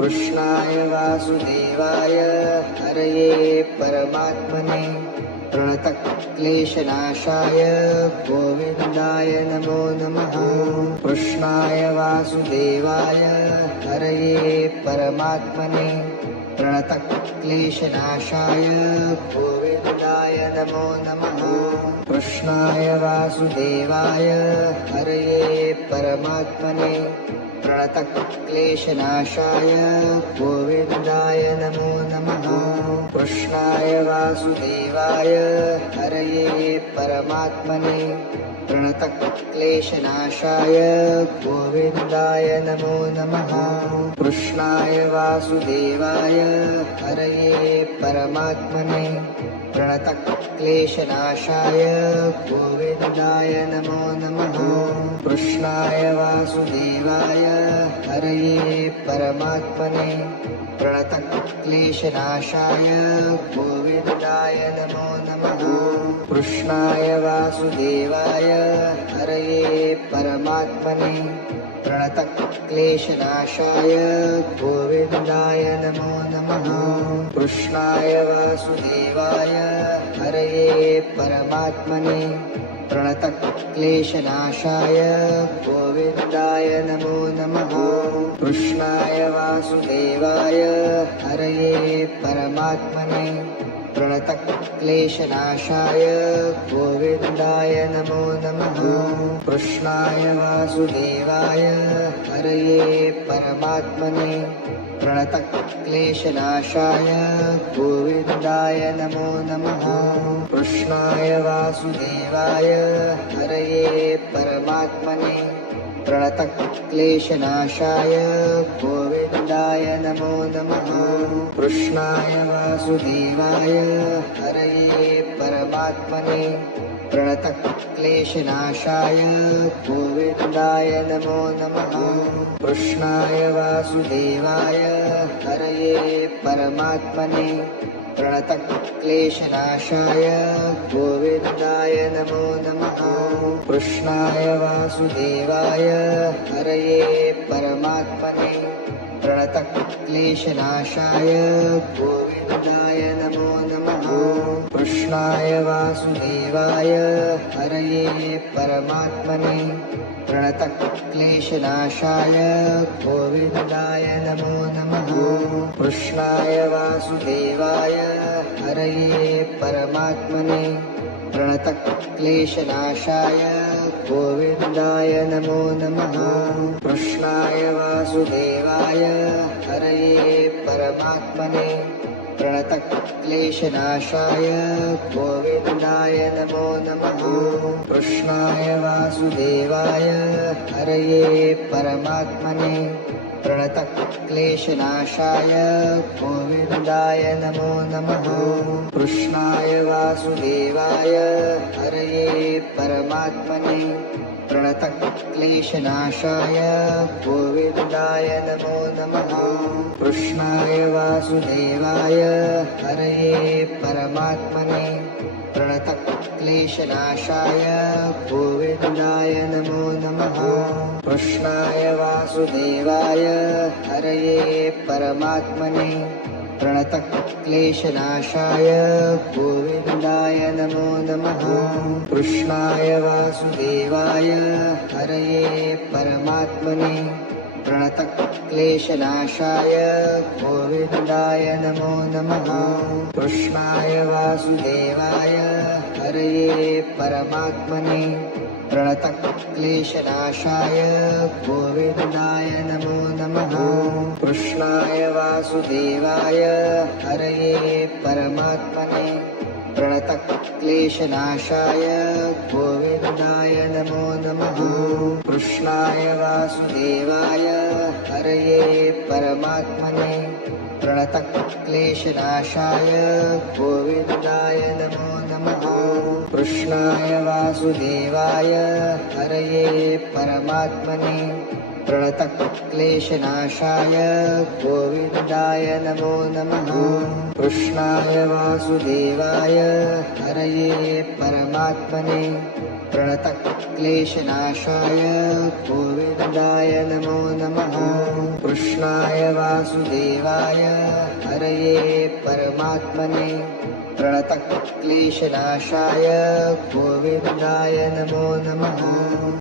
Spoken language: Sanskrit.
कृष्णाय वासुदेवाय हरये परमात्मने प्रणतक्लेशनाशाय गोविन्दाय नमो नमः। कृष्णाय वासुदेवाय हरये परमात्मने प्रणतक्लेशनाशाय गोविन्दाय नमो नमः। कृष्णाय वासुदेवाय हरये परमात्मने प्रणतक्लेशनाशाय गोविन्दाय नमो नमः। कृष्णाय वासुदेवाय हरये परमात्मने प्रणतक्लेशनाशाय गोविन्दाय नमो नमः। कृष्णाय वासुदेवाय हरये परमात्मने प्रणतक्लेशनाशाय गोविन्दाय नमो नमः। कृष्णाय वासुदेवाय हरये परमात्मने प्रणतक्लेशनाशाय गोविन्दाय नमो नमः। कृष्णाय वासुदेवाय हरये परमात्मने प्रणतक्लेशनाशाय गोविन्दाय नमो नमः। कृष्णाय वासुदेवाय हरये परमात्मने प्रणतक्लेशनाशाय गोविन्दाय नमो नमः। कृष्णाय वासुदेवाय हरये परमात्मने प्रणतक्लेशनाशाय गोविन्दाय नमो नमः। कृष्णाय वासुदेवाय हरये परमात्मने प्रणतक्लेशनाशाय गोविन्दाय नमो नमः। कृष्णाय वासुदेवाय हरये परमात्मने प्रणतक्लेशनाशाय गोविन्दाय नमो नमः। कृष्णाय वासुदेवाय हरये परमात्मने प्रणतक्लेशनाशाय गोविन्दाय नमो नमः। कृष्णाय वासुदेवाय हरये परमात्मने प्रणतक्लेशनाशाय गोविन्दाय नमो नमः। कृष्णाय वासुदेवाय हरये परमात्मने प्रणतक्लेशनाशाय गोविन्दाय नमो नमः। कृष्णाय वासुदेवाय हरये परमात्मने प्रणतक्लेशनाशाय गोविन्दाय नमो नमः। कृष्णाय वासुदेवाय हरये परमात्मने प्रणतक्लेशनाशाय गोविन्दाय नमो नमः। कृष्णाय वासुदेवाय हरये परमात्मने प्रणतक्लेशनाशाय गोविन्दाय नमो नमः। कृष्णाय वासुदेवाय हरये परमात्मने प्रणतक्लेशनाशाय गोविन्दाय नमो नमः। कृष्णाय वासुदेवाय हरये परमात्मने प्रणतक्लेशनाशाय गोविन्दाय नमो नमः। कृष्णाय वासुदेवाय हरये परमात्मने प्रणतक्लेशनाशाय गोविन्दाय नमो नमः। कृष्णाय वासुदेवाय हरये परमात्मने प्रणतक्लेशनाशाय गोविन्दाय नमो नमः। कृष्णाय वासुदेवाय हरये परमात्मने प्रणतक्लेशनाशाय गोविन्दाय नमो नमः। कृष्णाय वासुदेवाय हरये परमात्मने प्रणतक्लेशनाशाय गोविन्दाय नमो नमः। कृष्णाय वासुदेवाय हरये परमात्मने प्रणतक्लेशनाशाय गोविन्दाय नमो नमः। कृष्णाय वासुदेवाय हरये परमात्मने प्रणतक्लेशनाशाय गोविन्दाय नमो नमः। कृष्णाय वासुदेवाय हरये परमात्मने प्रणतक्लेशनाशाय गोविन्दाय नमो नमः। कृष्णाय वासुदेवाय हरये परमात्मने प्रणतक्लेशनाशाय गोविन्दाय नमो नमः। कृष्णाय वासुदेवाय हरये परमात्मने प्रणतक्लेशनाशाय गोविन्दाय नमो नमः।